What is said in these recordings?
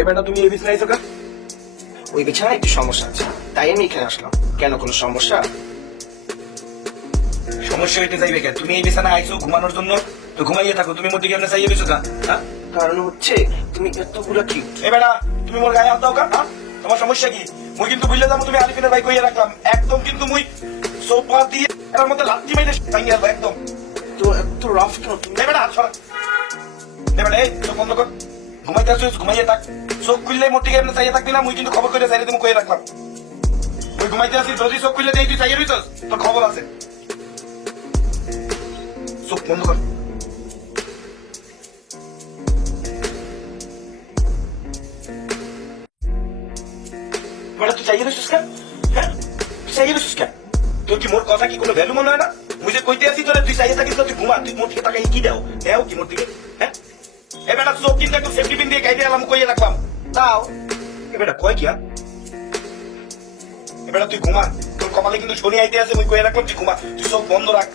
এবারটা তুমি এই বিছানায় আইছো কেন? ওই বিছানায় একটু সমস্যা আছে, তাই আমি এখানে আসলাম। কেন, কোনো সমস্যা? সমস্যা হইতে যাইবে কেন? তুমি এই বিছানায় আইছো ঘুমানোর জন্য, তো ঘুমাইয়ে থাকো। তুমি মোর দিকে এমনি চাইয়ে বেছো কেন? হ্যাঁ, কারণ হচ্ছে তুমি এতগুলা কি এবারটা তুমি মোর গায়ে হাত দাও কেন? হ্যাঁ, তোমার সমস্যা কি? মুই কিন্তু বুঝলে যাবো তুমি আলিফিনের ভাই কইয়া রাখলাম একদম, কিন্তু মুই সোফা দিয়ে এর মধ্যে লাথি মাইরে ভাঙিয়ে আসবো একদম। তো এত রাফ কেন তুমি? এবারটা হাত সরা। এবারটা এই চোখ বন্ধ কর, ঘুমাইতে আসছিস ঘুমাইয়ে থাক। চোখ খুললে মোর দিকে এমনি চাইয়ে থাকবি না, মুই কিন্তু খবর করে চাইলে তুমি কইয়া রাখলাম। তুই ঘুমাইতে আসিস, যদি চোখ খুললে দেই তুই চাইয়ে রইছস, তোর খবর আছে। চোখ বন্ধ কর। এবারে তুই চাইয়ে রইছস কেন? হ্যাঁ, তুই চাইয়ে রইছস কেন? তোর কি মোর কথা কি কোনো ভ্যালু মনে হয় না? মুই যে কইতে আসি তোরা তুই চাইয়ে থাকিস না, তুই ঘুমা। তুই মোর দিকে তাকাই কি দেও দেও কি মোর দিকে? হ্যাঁ, এবারে চোখ কিন্তু একটু সেফটি পিন দিয়ে গাইডে আলাম কইয়ে রাখলাম। তাও এবারে কয় কি আর? এবারে তুই ঘুমা, তোর কপালে কিন্তু শনি আইতে আছে, মুই কইয়ে রাখলাম তুই ঘুমা। তুই চোখ বন্ধ রাখ।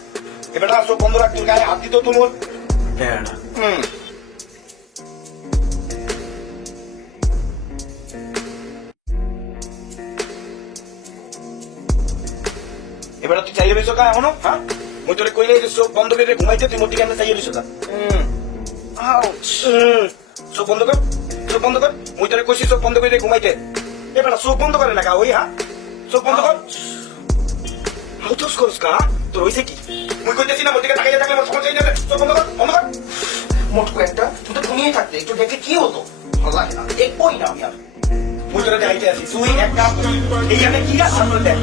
এবারে চোখ বন্ধ রাখ, তোর গায়ে হাত দিত তো মোর। এবারে তুই চাইয়ে রইছো কা এখনো? হ্যাঁ, মুই তোরে কইলে যে চোখ বন্ধ করে ঘুমাইতে, তুই মোর দিকে এমনি চাইয়ে রইছো কা? আউচ। চোখ বন্ধ কর, চোখ বন্ধ কর। মুই তোরে কইছি চোখ বন্ধ করে ঘুমাইতে। এবারে চোখ বন্ধ করে না কা ওই? হ্যাঁ, চোখ বন্ধ কর। হাউটস করস কা? তোর হইছে কি? মুই কইতেছি না মোর দিকে তাকাইয়া থাকলে মোর সমস্যা হয়ে যাবে। চোখ বন্ধ কর, বন্ধ কর। মোট কয়েকটা তুই তো ঘুমিয়ে থাকতে একটু দেখে কি হতো? ভালো লাগে না, দেখবোই না আমি আর। মুই তোরে দেখাইতে আছি, তুই এক কাম কর, এইখানে কি আছে আমরা দেখ।